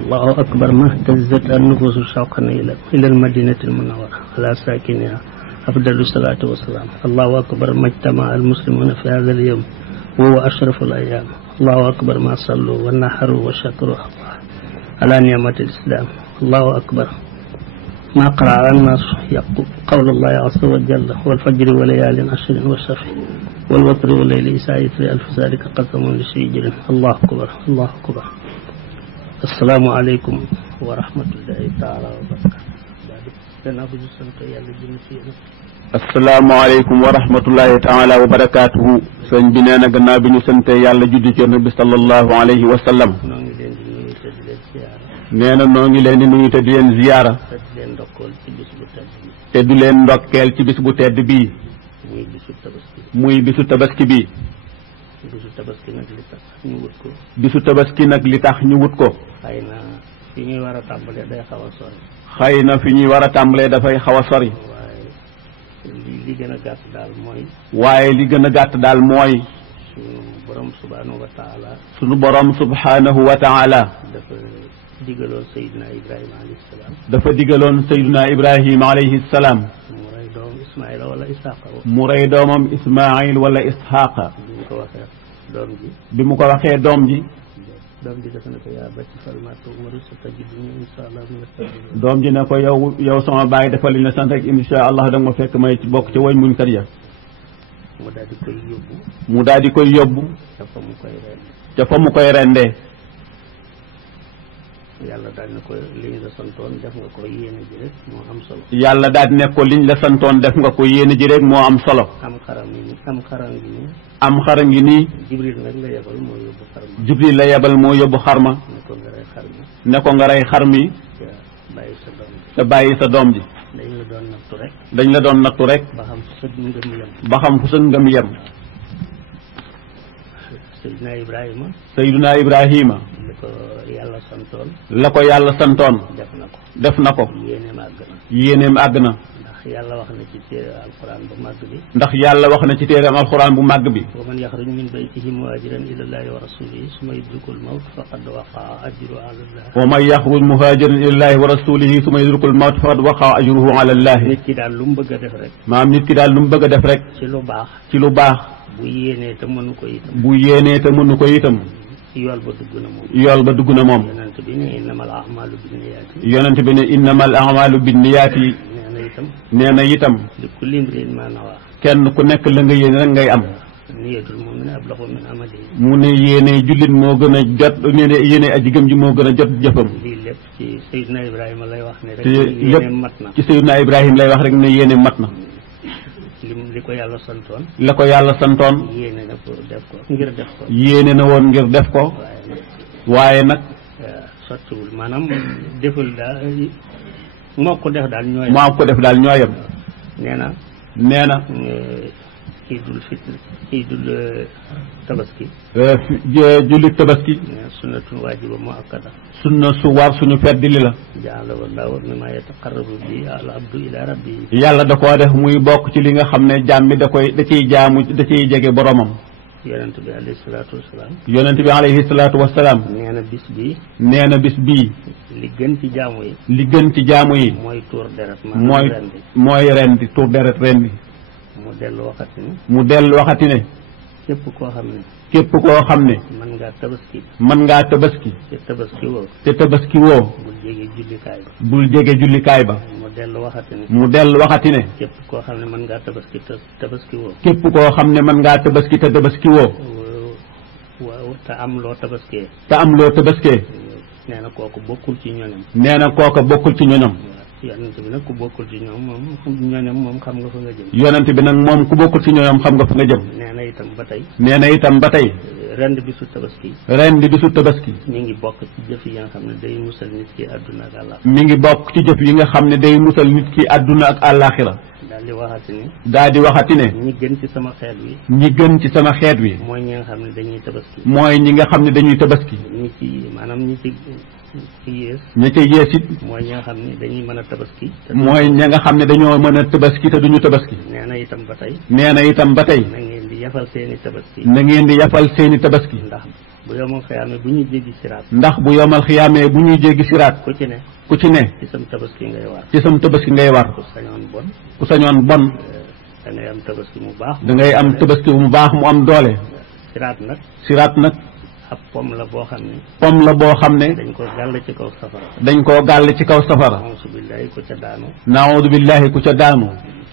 الله أكبر ما اهتزت النفوس شوقا إلى المدينة المنورة على ساكنها أفضل الصلاة والسلام. الله أكبر ما اجتمع المسلمون في هذا اليوم وهو أشرف الأيام. الله أكبر ما صلوا ونحروا وشكروا الله على نعمة الإسلام. الله أكبر ما قرأ الناس قول الله عز وجل والفجر وليال عشر والشفع والوتر والليل إذا يسري ألف ذلك قسم لشيء. الله أكبر الله أكبر. السلام عليكم ورحمة الله تعالى وبركاته. asalaamaaleykum wa rahmatullahi taala wa barakaatuhu. sëñ bi nee na gannaaw bi ñu sante yàlla juddi ci Nabi sallallahu alayhi wa sallam. nee na noo ngi leen di nuyu te di leen ziyaara. te du leen ndokkeel ci bis bu tedd bii. muy bisu tabaski bii. bisu tabaski nag li tax ñu wut ko. bisu tabaski nag li tax ñu wut ko. xëy na fi ñuy war a tàmbalee day xaw a sori. xëy na fi ñuy war a tàmbalee dafay xaw a sori. li gën a gàtt daal mooy. waaye li gën a gàtt daal mooy. sunu borom subhaanahu wa taala. sunu borom subhaanahu wa taala. dafa digaloon Seydina Ibrahima alayhi salaam. dafa digaloon Seydina Ibrahima alayhi salaam. mu rey doomam Ismaïla wala Isxaaqa. mu rey doomam Ismaïl wala Isxaaqa. bi mu ko waxee doom ji. bi mu ko waxee doom ji. doom ji dafa ne ko yaa bati falma tu'maru satajiduni insha Allah min as-sabirin. doom ji ne ko yow sama baay defal li la sant rek insha Allah da nga ma fekk may bokk ci woy muñ kat ya. mu daal di koy yóbbu. mu daal di koy yóbbu. ca fa mu koy rende. ca fa mu koy rendee. yàlla daal ne ko liñ la santoon def nga ko yéene ji rek moo am solo. yàlla daal ne ko liñ la santoon def nga ko yéene ji rek moo am solo. am xaram ngi nii. am xara ngi nii. Jibril nag la yebal moo yóbbu xarma. Jibril la yebal moo yóbbu xarma. ne ko nga rey xar mi. ne ko nga rey xar mi. bàyyi sa doom ji. te bàyyi sa doom ji. dañ la doon nattu rek. dañ la doon nattu rek. ba xam fu sa ngëm yem. ba xam fu sa ngëm yem. Seydina Ibrahima. Seydina Ibrahima. li ko yàlla santoon. la ko yàlla santoon. def na ko. def na ko. yéeneem àgg na. yéeneem àgg na. ndax yàlla wax na ci téere alquran bu màgg bi. ndax yàlla wax na ci téereem alquran bu màgg bi. wa man yaxruj min baytihi muhajiran ila llahi wa rasulihi summa yudrikul mawt faqad waqaa ajruhu ala llah. wa man yaxruj muhajiran ila llahi wa rasulihi summa yudrikul mawt faqad waqaa ajruhu ala llahi. nit ki daal lu mu bëgg a def rek. maam nit ki daal lu mu bëgg a def rek. ci lu baax. ci lu baax. bu yéenee te mënu ko itam. bu yéenee te mënu ko itam. yool ba dugg na moom. yool ba dugg na moom. yonent bi ne innamal a'maalu binniyaati. yonent bi ne innamal a'maalu binniyaati. nee na itam. nee na itam. li kulli imri'in maa nawaa. kenn ku nekk la nga yéene rek ngay am. niyyatul mu'mini ablagu min amalihi. mu ne yéene jullit moo gën a jot yéene aji gëm ji moo gën a jot jëfam. lii lépp ci Seydina Ibrahima lay wax ne rek. te yéene mat na. ci Seydina Ibrahima lay wax rek ne yéene mat na. li ko yàlla santoon. la ko yàlla santoon. yéene na pour def ko ngir def ko. yéene na woon ngir def ko. waaye nag. sottiwul maanaam deful daal moo ko def daal ñooyam. moo ko def daal ñooyam. nee na. nee na. iidul tabaski. jullit tabaski. sunnatun waajiba muakkada. sunna su war suñu feddili la. ja'ala wallaahu mimmaa yataqarrabu bihi al abdu ila rabbihi. yàlla da koo def muy bokk ci li nga xam ne jaam bi da ciy jaamu da ciy jege boromam. yonent bi alayhi salaatu wasalaam. yonent bi alayhi salaatu wasalaam. nee na bis bii. nee na bis bii. li gën ci jaamu yi. li gën ci jaamu yi. mooy tuur deret. mooy rendi tuur deret rendi. mu dellu waxati ne. mu dellu waxati ne. képp koo xam ne. képp koo xam ne. mën ngaa tabaski. mën ngaa tabaski. te tabaski woo. te tabaski woo. bul jege jullikaay ba. bul jege jullikaay ba. mu dellu waxati ne. mu dellu waxati ne. képp koo xam ne mën ngaa tabaski te tabaski woo. képp koo xam ne mën ngaa tabaski te tabaski woo. waaw te am loo tabaskee. te am loo tabaskee. nee na kooku bokkul ci ñoñam. nee na kooku bokkul ci ñoñam. yonent bi nag ku bokkul ci ñoom moom xam nga fa nga jëm. yonent bi nag moom ku bokkul ci ñoom xam nga fa nga jëm. nee na itam ba tey. nee na itam ba tey. rend bisu tabaski. rend bisu tabaski. mi ngi bokk ci jëf yi nga xam ne day musal nit ki àdduna ak àllaaxira. mi ngi bokk ci jëf yi nga xam ne day musal nit ki àdduna ak àllaaxira. daal di waxati ne. daal di waxati ne. ñi gën ci sama xeet wi. ñi gën ci sama xeet wi. mooy ñi nga xam ne dañuy tabaski. mooy ñi nga xam ne dañuy tabaski. ñi ci yées. ña ca yées it. mooy ñi nga xam ne dañuy mën a tabaski. mooy ña nga xam ne dañoo mën a tabaski te duñu tabaski. nee na itam ba tey. nee na itam ba tey. na ngeen di yafal seeni tabaski. na ngeen di yafal seeni tabaski. ndax bu yomal xiyaamee bu ñuy jéggi siraat. ndax bu yomal xiyaamee bu ñuy jéggi siraat. ku ci ne. ku ci ne. ci sam tabaski ngay war. ci sam tabaski ngay war. ku sañoon bon. ku sañoon bon. da ngay am tabaski mu baax. da ngay am tabaski mu baax mu am doole. siraat nag. siraat nag. ab pom la boo xam ne. pom la boo xam ne. dañ ko gàll ci kaw safara. dañ koo gàll ci kaw safara. auzu billahi ku ca daanu. naawudu billahi ku ca daanu.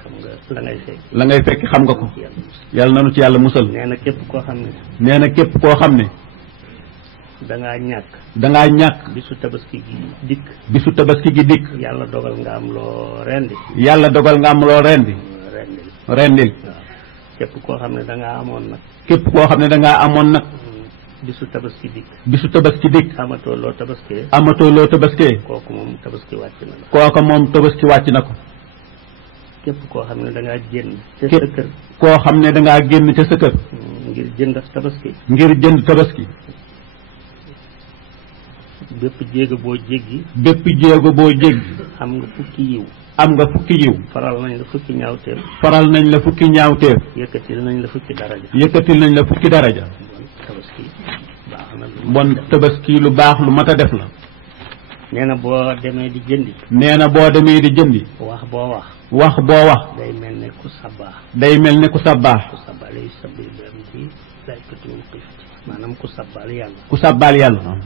xam nga la ngay fekk. la ngay fekk xam nga ko. yàlla nanu ci yàlla musal. nee na képp koo xam ne. nee na képp koo xam ne. dangaa ñàkk. dangaa ñàkk. bisu tabaski gi dikk. bisu tabaski gi dikk. yàlla dogal nga am loo rendi. yàlla dogal nga am loo rendi. rendil. waaw képp koo xam ne dangaa amoon nag. képp koo xam ne dangaa amoon nag. bisu tabaski dikk. bisu tabaski dikk. amatoo loo tabaskee. amatoo loo tabaskee. kooku moom tabaski wàcc na la. kooka moom tabaski wàcc na ko. képp koo xam ne dangaa génn. ca sa kër. koo xam ne dangaa génn ca sa kër. ngir jënd tabaski. ngir jënd tabaski. bépp jéego boo jéggi. bépp jéego boo jéggi. am nga fukki yiw. am nga fukki yiw. faral nañ la fukki ñaawteef. faral nañ la fukki ñaawteef. yëkkatil nañ la fukki daraja. yëkkatil nañ la fukki daraja. tabaski baax na. bon tabaski lu baax lu mat a def la. nee na boo demee di jëndi. nee na boo demee di jëndi. wax boo wax. wax boo wax. day mel ne ku sabbaax. day mel ne ku sabbaax. ku sabbaal yi sabbi bi am ci laykatu min xifati maanaam ku sabbaal yàlla. ku sabbaal yàlla.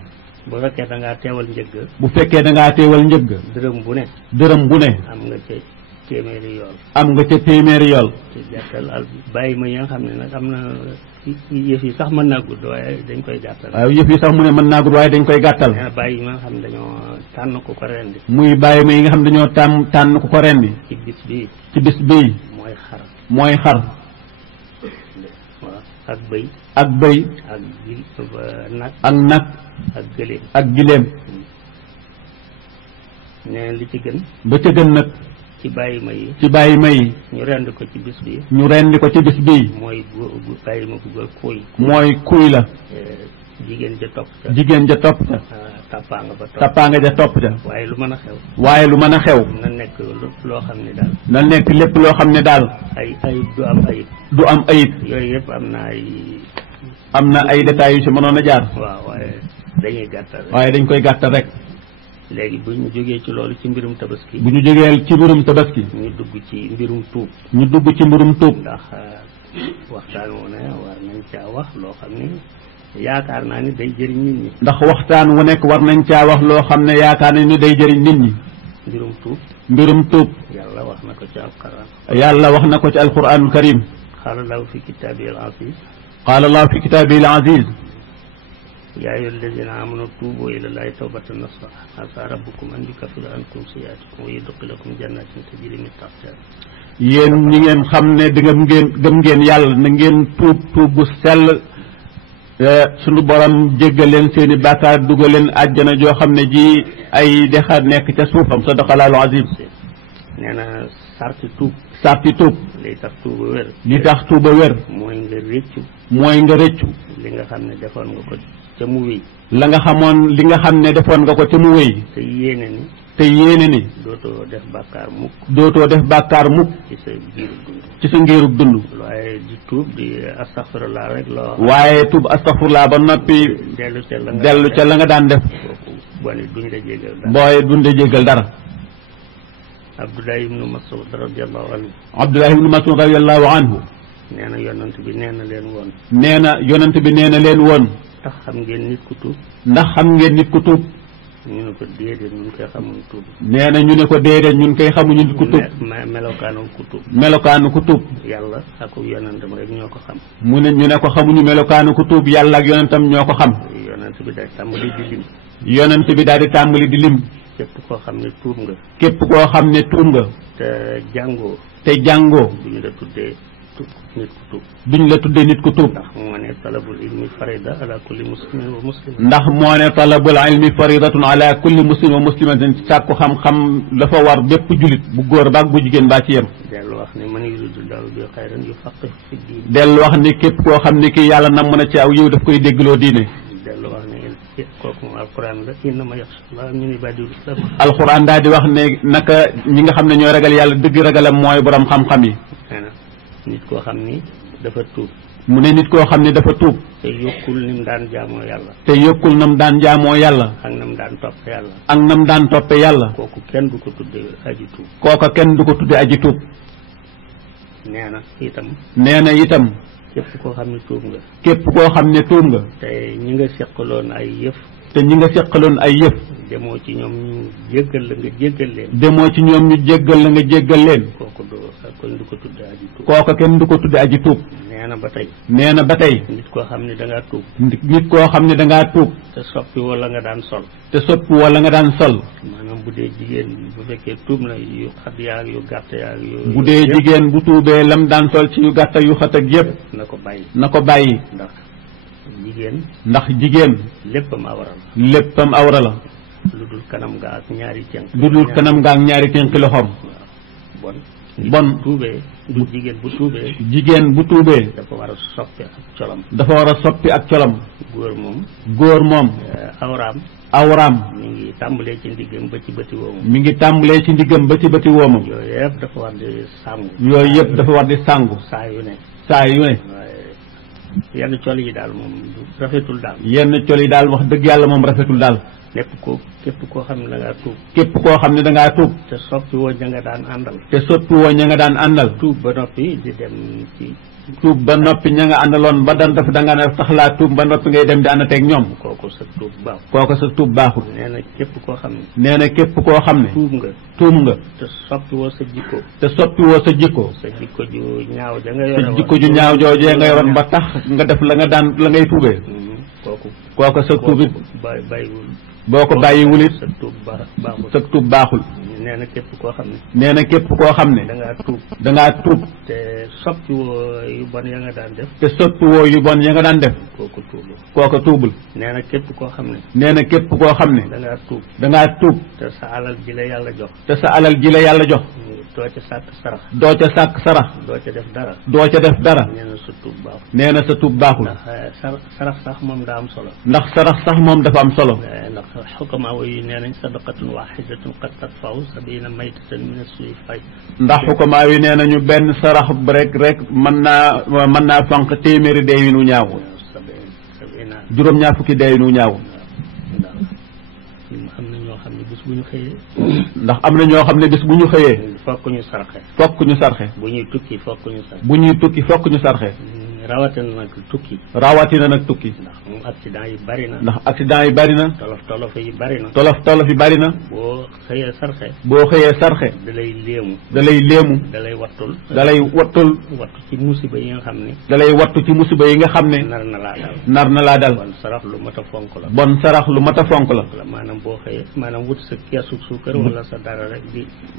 bu fekkee da ngaa teewal njëgg. bu fekkee da ngaa teewal njëgg. dërëm bu ne. dërëm bu ne. am nga ca téeméeri yool. am nga ca téeméeri yool. ci gàttal al bàyyi ma yi nga xam ne nag am na yëf yi sax mën naa gudd waaye dañ koy gàttal. waaw yëf yi sax mu ne mën naa gudd waaye dañ koy gàttal. nee na bàyyi ma nga xam ne dañoo tànn ku ko rendi. muy bàyyi ma yi nga xam ne dañoo tànn ku ko rendi. ci bis bii. ci bis bii. mooy xar. mooy xar. waaw ak bëy. ak bëy. ak nag. ak nag. ak gëléem. ak giléem. nee li ci gën. ba ca gën nag. ci bàyyi ma yi. ci bàyyi ma yi. ñu rend ko ci bis bi. ñu rendi ko ci bis bii. mooy bàyyi ma bu góor kuy. mooy kuy la. jigéen ja topp ca. jigéen ja topp ca. tappaanga ba topp. tappaanga ja topp ca. waaye lu mën a xew. waaye lu mën a xew. na nekk loo xam ne daal. na nekk lépp loo xam ne daal. ay ayib du am ayib. du am ayib. yooyu yëpp am na ay. am na ay détails yu ci mënoon a jaar. waaw waaye dañuy gàttal. waaye dañ koy gàttal rek. léegi bu ñu jógee ci loolu ci mbirum tabaski. bu ñu jógee ci mbirum tabaski. ñu dugg ci mbirum tuub. ñu dugg ci mbirum tuub. ndax waxtaan wu ne war nañ caa wax loo xam ne yaakaar naa ni day jëriñ nit ñi. ndax waxtaan wu nekk war nañ caa wax loo xam ne yaakaar nañ ni day jëriñ nit ñi. mbirum tuub. mbirum tuub. yàlla wax na ko ci alquran. yàlla wax na ko ci alquranul karim. qaala llaahu fi kitaabihi al-aziz. qaala llaahu fi kitaabihi al-aziz. yaa ayyuha alladina amanu tuubu ila llahi tawbatan nasuha asa rabbukum an yukaffira ankum sayyi'atikum wa yudxilakum jannatin tajri min tahtiha. yéen ñi ngeen xam ne di gëm ngeen yàlla na ngeen tuub bu sell. sunu borom jéggal leen seen i bàkkaar dugal leen àjjana joo xam ne ji ay dexa nekk ca suufam sadaqallaahu al-aziim. nee na sarti tuub. sarti tuub. li tax tuuba wér. li tax tuuba wér. mooy nga rëccu. mooy nga rëccu. li nga xam ne defoon nga ko ca mu wéy. la nga xamoon li nga xam ne defoon nga ko ca mu wéy. te yéene ni. te yéene ni. dootoo def bàkkaar mukk. dootoo def bàkkaar mukk. ci sa giirug dund. ci sa ngiirug dund. waaye di tuub di astaxfirullah rek loo. waaye tuub astaxfirullah ba noppi. dellu ca la nga daan def. boo ne duñ la jégal dara. booy duñ la jégal dara. Abdullah ibnu Mas'ud radiyallahu anhu. Abdullah ibnu Mas'ud radiyallahu anhu. nee na yonent bi nee na leen woon. nee na yonent bi nee na leen woon. ndax xam ngeen nit ku tuub. ndax xam ngeen nit ku tuub. ñu ne ko déedéet ñun koy xamuñu tuub. nee na ñu ne ko déedéet ñun koy xamuñu nit ku tuub. melokaanu ku tuub. melokaanu ku tuub. yàlla ak yonentam rek ñoo ko xam. mu ne ñu ne ko xamuñu melokaanu ku tuub yàlla ak yonentam ñoo ko xam. yonent bi daal tàmbali di lim. yonent bi daal di tàmbali di lim. képp koo xam ne tuub nga. képp koo xam ne tuub nga. te jàngoo. te jàngoo. duñu la tuddee nit ku tuub. duñ la tuddee nit ku tuub. ndax moo ne talabul ilmi farida ala kulli muslimin wa muslima. ndax moo ne talabul ilmi faridatun ala kulli muslim wa muslimatin sàkku xam-xam dafa war bépp julit bu góor baag bu jigéen baa ci yem. dellu wax ne man yuridullahu bi xayran yufaqqih fi diin. dellu wax ni képp koo xam ne kii yàlla nam mën a ci aw yiw daf koy déggloo diine. dellu wax ne kooku moom alquran la innama yaxsha min ibaadihi ulama. alquran daal di wax ne naka ñi nga xam ne ñooy ragal yàlla dëgg ragalam mooy borom xam-xam yi. nit koo xam ni dafa tuub mu ne nit koo xam ne dafa tuub te yokkul ni mu daan jaamoo yàlla te yokkul nam daan jaamoo yàlla ak nam daan topp yàlla ak nam daan toppe yàlla kooku kenn du ko tudde aji tuub kooka kenn du ko tudde aji tuub nee na itam nee na itam képp koo xam ne tuub nga képp koo xam ne tuub nga te ñi nga seqaloon ay yëf te ñi nga seqaloon ay yëf demoo ci ñoom ñu jéggal la nga jéggal leen demoo ci ñoom ñu jéggal la nga jéggal leen kooku kon du ko tudde aji tuub kooka kenn du ko tudde aji tuub nee na ba tey nee na ba tey nit koo xam ne da ngaa tuub nit koo xam ne da ngaa tuub te soppi wala nga daan sol te soppi wala nga daan sol maanaam bu dee jigéen bu fekkee tuub na yu xat yaag yu gàtt yaag yu bu dee jigéen bu tuubee lam daan sol ci yu gàtt yu xat ak yëpp na ko bàyyi na ko bàyyi ndax jigéen léppam awra la léppam awra la lu dul kanam nga ak ñaari tënk lu dul kanam nga ak ñaari tënk loxoom bon tuubee du jigéen bu tuubee jigéen bu tuubee dafa war a soppi ak colam dafa war a soppi ak colam góor moom awraam mi ngi tàmbalee ci ndiggam ba ci bëti woomam mi ngi tàmbalee ci ndiggam ba ci bëti woomam yooyu yëpp dafa war di sàngu saa yu ne yenn col yi daal moom rafetul daal yenn col yi daal wax dëgg yàlla moom rafetul daal képp koo xam ne da ngaa tuub képp koo xam ne da ngaa tuub te soppi woo ña nga daan àndal tuub ba noppi di dem ci tuub ba noppi ña nga àndaloon ba dan daf da nga ne tax laa tuub ba noppi ngay dem di àndateeg ñoom kooku sa tuub baaxul nee na képp koo xam ne tuub nga te soppi woo sa jikko sa jikko ju ñaaw ja nga yore sa jikko ju ñaaw joojee nga yoroon ba tax nga def la nga ngay tuubee kooku sa tuub it boo ko bàyyiwul it sa tuub baaxul nee na képp koo xam ne da ngaa tuub te soppi woo yu bon ya nga daan def kooku tuubul nee na képp koo xam ne da ngaa tuub te sa alal ji la yàlla jox doo ca sàkk sarax doo ca def dara nee na sa tuub baaxul sarax sax moom daa am solo ndax sarax sax moom dafa am solo ndax xukamaa yi nee nañ sadaqatun wahidatun qad tadfa'u sabina maytatan min as-su'i fay ndax xukamaa yi nee nañu benn sarax rek mën naa fanq téeméeri dee yu nu ñaaw juróom-ñaar fukki dee yu nu ñaaw ndax am na ñoo xam ne bis bu ñu xëyee fokk ñu sarxe bu ñuy tukki fokk ñu sarxe rawatina nag tukki ndax accident yi bari na tolof yi bari na boo xëyee sarxe da lay léemu da lay wattul wattu ci musiba yi nga xam ne nar na laa dal bon sarax lu mat a fonk la maanaam boo xëyee wut sa keesu suukar wala sa dara rek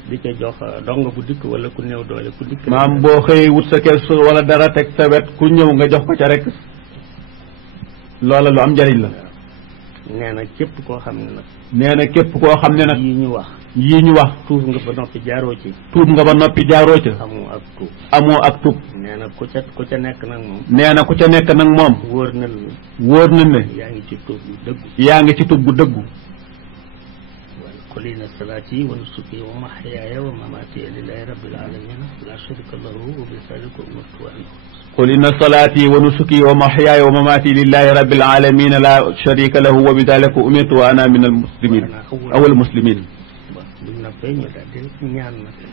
di ca jox dong bu dikk wala ku néew doole ku dikk maam boo xëyee wut sa keesu wala dara teg sa wet ku ñëw nga jox ko ca rek loola lu am njëriñ la nee na képp koo xam ne nag yii ñu wax tuub nga ba noppi jaaroo ca amoo ak tuub nee na ku ca nekk nag moom wóor na ne yaa ngi ci tuub bu dëggu قل إن صلاتي ونسكي ومحياي ومماتي لله رب العالمين لا شريك له وبذلك أمرت وأنا قل إن صلاتي ونسكي ومحياي ومماتي لله رب العالمين لا شريك له وبذلك أمرت وأنا من المسلمين أول المسلمين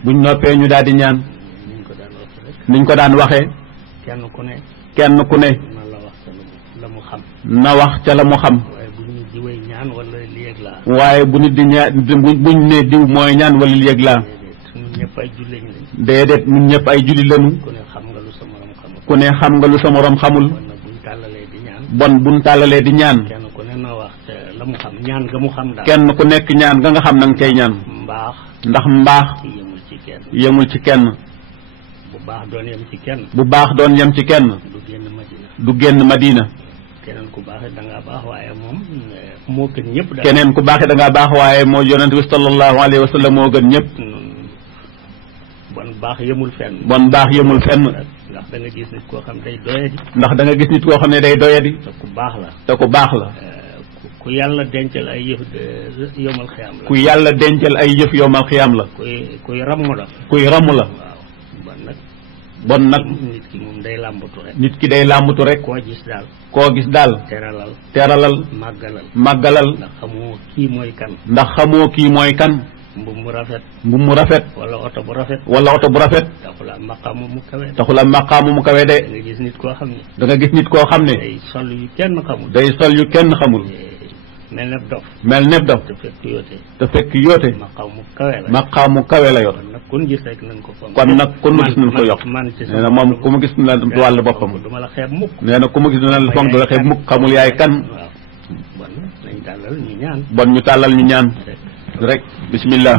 buñ noppee ñu daal di ñaan niñ ko daan waxee kenn ku ne na wax ca la mu xam waaye bu nit di ñaan buñ ne diw mooy ñaan wala li yëg laa déedéet ñun ñëpp ay julli lañu ku ne xam nga lu sa morom xamul bon buñ tàllalee di ñaan kenn ku nekk ñaan nga xam na nga cay ñaan ndax mbaax yemul ci kenn bu baax doon yem ci kenn du génn Madina keneen ku baax da ngaa baax waaye moom moo gën ñëpp. keneen ku baax da ngaa baax waaye moo yonent bi sallallahu alayhi wa sallam moo gën ñëpp. bon baax yemul fenn. ndax da nga gis nit koo xam day doyadi. day doyadi. te ku baax la. ku yàlla dencal ay yëf yomal xiyaam la. ku yàlla dencal ay yëf yomal xiyaam la. kuy ramm la. waaw bon nag. bon nag nit ki moom day làmbatu rek. nit ki day làmbatu rek. koo gis daal. koo gis daal. teralal. màggalal. ndax xamoo kii mooy kan. ndax xamoo kii mooy kan. mbubb mu rafet. mbubb mu rafet. wala oto bu rafet. taxula maqaamu mu kawe. taxula maqaamu mu kawe de. da nga gis nit koo xam ne. day sol yu kenn xamul. mel neb dof. te fekk yoote. maqaamu kawe la yor. kon nag kun gis rek nañ ko fonk. kon nag kun mu gis nañ ko yokk. nee na moom ku mu gis na wàll boppam. du ma la xeeb mukk. nee na ku mu gis na la fonk du la xeeb mukk xamul yaay kan. waaw bon nañ tàllal ñu ñaan. bon ñu tàllal ñu ñaan. rek bismillah.